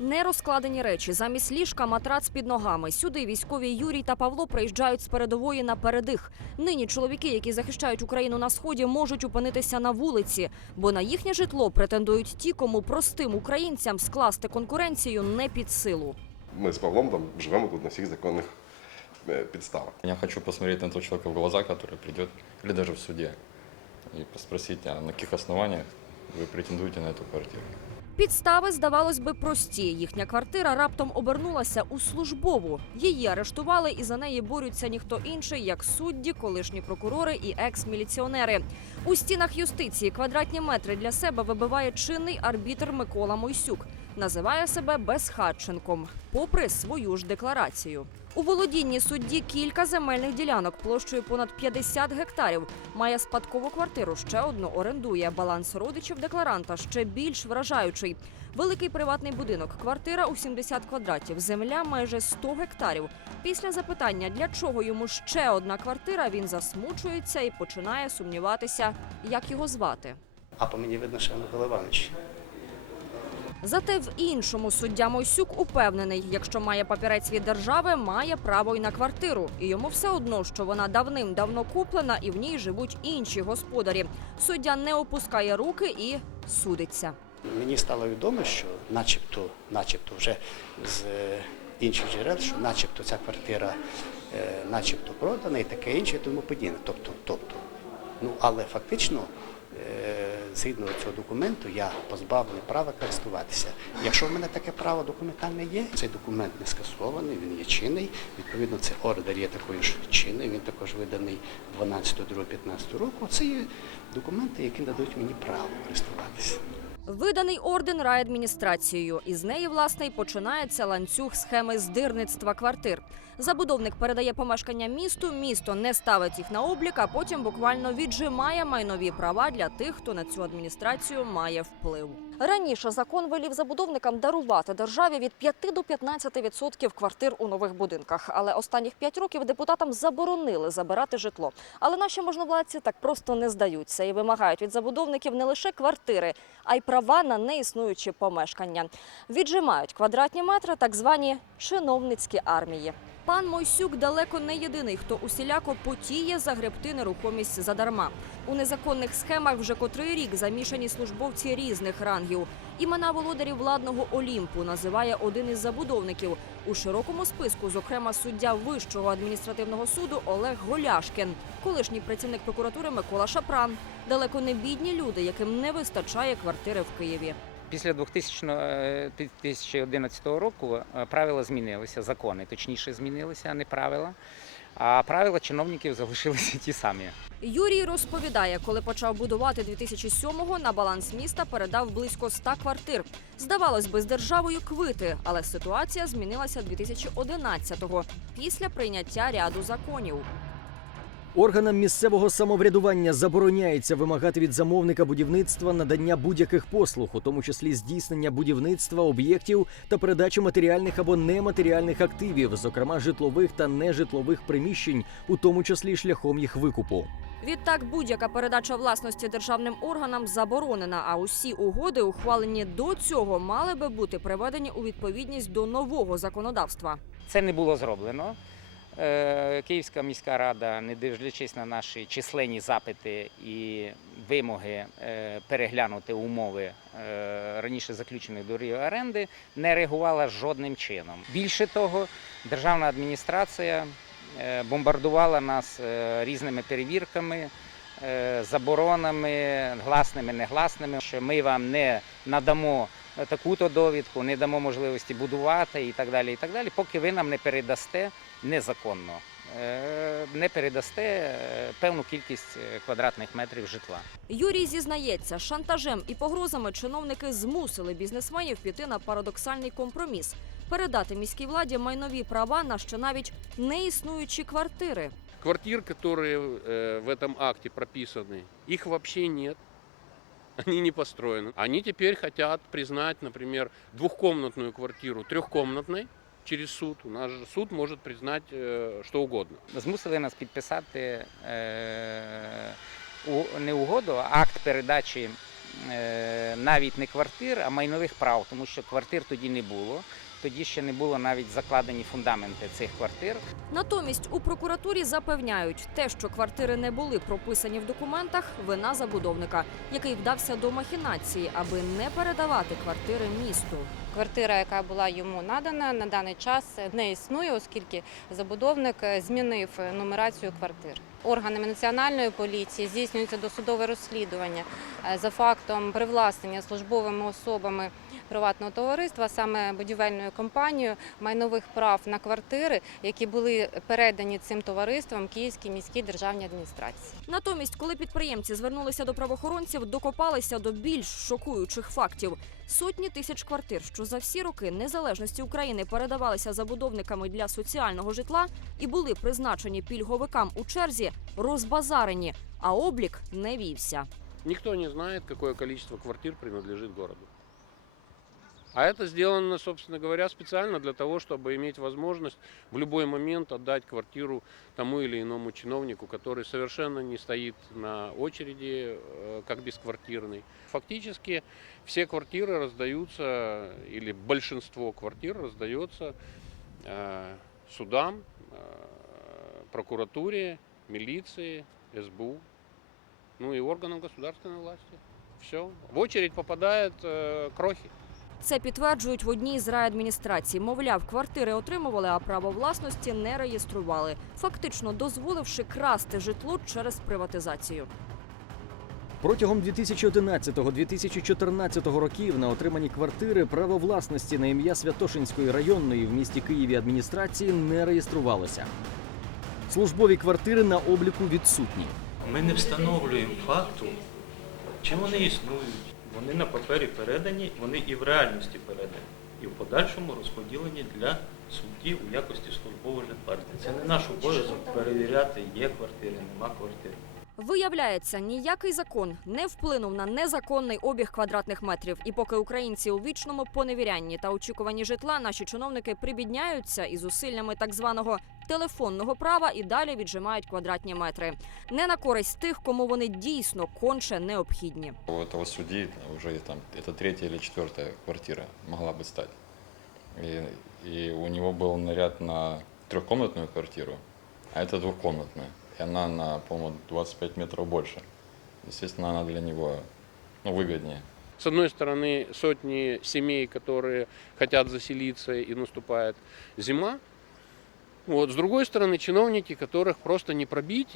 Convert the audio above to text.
Нерозкладені речі замість ліжка матрац під ногами. Сюди військові Юрій та Павло приїжджають з передової на передих. Нині чоловіки, які захищають Україну на сході, можуть опинитися на вулиці, бо на їхнє житло претендують ті, кому простим українцям скласти конкуренцію не під силу. Ми з Павлом там живемо тут на всіх законних е, підставах. Я хочу посмотреть на того человека в глаза, который придет, или даже в суде, и спросить, а на каких основаниях вы претендуете на эту квартиру. Підстави, здавалось би, прості. Їхня квартира раптом обернулася у службову. Її арештували, і за неї борються ніхто інший, як судді, колишні прокурори і екс-міліціонери. У стінах юстиції квадратні метри для себе вибиває чинний арбітр Микола Мойсюк. Називає себе безхатченком, попри свою ж декларацію. У володінні судді кілька земельних ділянок площею понад 50 гектарів. Має спадкову квартиру, ще одну орендує. Баланс родичів декларанта ще більш вражаючий. Великий приватний будинок, квартира у 70 квадратів, земля майже 100 гектарів. Після запитання, для чого йому ще одна квартира, він засмучується і починає сумніватися, як його звати. А по мені видно, що Микола Іванович. Зате в іншому суддя Мойсюк упевнений, якщо має папірець від держави, має право й на квартиру. І йому все одно, що вона давним-давно куплена, і в ній живуть інші господарі. Суддя не опускає руки і судиться. Мені стало відомо, що начебто, начебто вже з е, інших джерел, що начебто ця квартира е, начебто продана і таке інше, тому подібне. Тобто, тобто, ну але фактично, е, згідно цього документу, я позбавлений права користуватися. Якщо в мене таке право документальне є, цей документ не скасований, він є чинний. Відповідно, це ордер є такою ж чинний. Він також виданий 12.02.15 року. Це є документи, які дадуть мені право користуватися. Виданий орден райадміністрацією. Із неї, власне, й починається ланцюг схеми здирництва квартир. Забудовник передає помешкання місту, місто не ставить їх на облік, а потім буквально віджимає майнові права для тих, хто на цю адміністрацію має вплив. Раніше закон велів забудовникам дарувати державі від 5 до 15% квартир у нових будинках. Але останніх 5 років депутатам заборонили забирати житло. Але наші можновладці так просто не здаються і вимагають від забудовників не лише квартири, а й права на неіснуючі помешкання. Віджимають квадратні метри так звані чиновницькі армії. Пан Мойсюк далеко не єдиний, хто усіляко потіє загребти нерухомість задарма. У незаконних схемах вже котрий рік замішані службовці різних рангів. Імена володарів владного Олімпу називає один із забудовників. У широкому списку, зокрема, суддя Вищого адміністративного суду Олег Голяшкін, колишній працівник прокуратури Микола Шапран. Далеко не бідні люди, яким не вистачає квартири в Києві. Після 2000, е, 2011 року е, правила змінилися, закони точніше змінилися, а не правила. А правила чиновників залишилися ті самі. Юрій розповідає, коли почав будувати 2007-го, на баланс міста передав близько 100 квартир. Здавалось би, з державою квити, але ситуація змінилася 2011-го після прийняття ряду законів. Органам місцевого самоврядування забороняється вимагати від замовника будівництва надання будь-яких послуг, у тому числі здійснення будівництва об'єктів та передачі матеріальних або нематеріальних активів, зокрема житлових та нежитлових приміщень, у тому числі шляхом їх викупу. Відтак, будь-яка передача власності державним органам заборонена. А усі угоди, ухвалені до цього, мали би бути приведені у відповідність до нового законодавства. Це не було зроблено. Е, Київська міська рада, не дивлячись на наші численні запити і вимоги е, переглянути умови е, раніше заключених договорів оренди, не реагувала жодним чином. Більше того, державна адміністрація бомбардувала нас різними перевірками. Заборонами, гласними, негласними, що ми вам не надамо таку-то довідку, не дамо можливості будувати і так далі, і так далі, поки ви нам не передасте незаконно, е, не передасте е, певну кількість е, квадратних метрів житла. Юрій зізнається, шантажем і погрозами чиновники змусили бізнесменів піти на парадоксальний компроміс передати міській владі майнові права на ще навіть неіснуючі квартири. Квартир, которые э, в этом акте прописаны, их вообще нет. Они не построены. Они теперь хотят признать, например, двухкомнатную квартиру трехкомнатной через суд. У нас же суд может признать э, что угодно. Змусили нас підписати е, не угоду, а акт передачі навіть не квартир, а майнових прав, тому що квартир тоді не було. Тоді ще не було навіть закладені фундаменти цих квартир. Натомість у прокуратурі запевняють, те, що квартири не були прописані в документах, вина забудовника, який вдався до махінації, аби не передавати квартири місту. Квартира, яка була йому надана, на даний час не існує, оскільки забудовник е, змінив е, нумерацію квартир. Органами національної поліції здійснюється досудове розслідування е, за фактом привласнення службовими особами приватного товариства, саме будівельною компанією, майнових прав на квартири, які були передані цим товариством Київській міській державній адміністрації. Натомість, коли підприємці звернулися до правоохоронців, докопалися до більш шокуючих фактів. Сотні тисяч квартир, що за всі роки незалежності України передавалися забудовниками для соціального житла і були призначені пільговикам у черзі, розбазарені, а облік не вівся. Никто не знает, какое количество квартир принадлежит городу. А это сделано, собственно говоря, специально для того, чтобы иметь возможность в любой момент отдать квартиру тому или иному чиновнику, который совершенно не стоит на очереди э, как бесквартирный. Фактически все квартиры раздаются, или большинство квартир раздается э, судам, э, прокуратуре, милиции, СБУ, ну и органам государственной власти. Все. В очередь попадают э, крохи. Це підтверджують в одній з райадміністрацій. Мовляв, квартири отримували, а право власності не реєстрували, фактично дозволивши красти житло через приватизацію. Протягом 2011-2014 років на отримані квартири право власності на ім'я Святошинської районної в місті Києві адміністрації не реєструвалося. Службові квартири на обліку відсутні. Ми не встановлюємо факту, чи вони існують. Вони на папері передані, вони і в реальності передані, і в подальшому розподілені для судді у якості службового житла. Це не наш обов'язок перевіряти, є квартири, нема квартир. Виявляється, ніякий закон не вплинув на незаконний обіг квадратних метрів. І поки українці у вічному поневірянні та очікуванні житла, наші чиновники прибідняються і зусиллями так званого телефонного права і далі віджимають квадратні метри. Не на користь тих, кому вони дійсно конче необхідні. У этого судьи уже там, это третья или четвертая квартира могла бы стать. И, и у него был наряд на трехкомнатную квартиру, а это двухкомнатная. Она на, по-моему, 25 метров больше. Естественно, она для него ну, выгоднее. С одной стороны, сотни семей, которые хотят заселиться и наступает зима. Вот, с другой стороны, чиновники, которых просто не пробить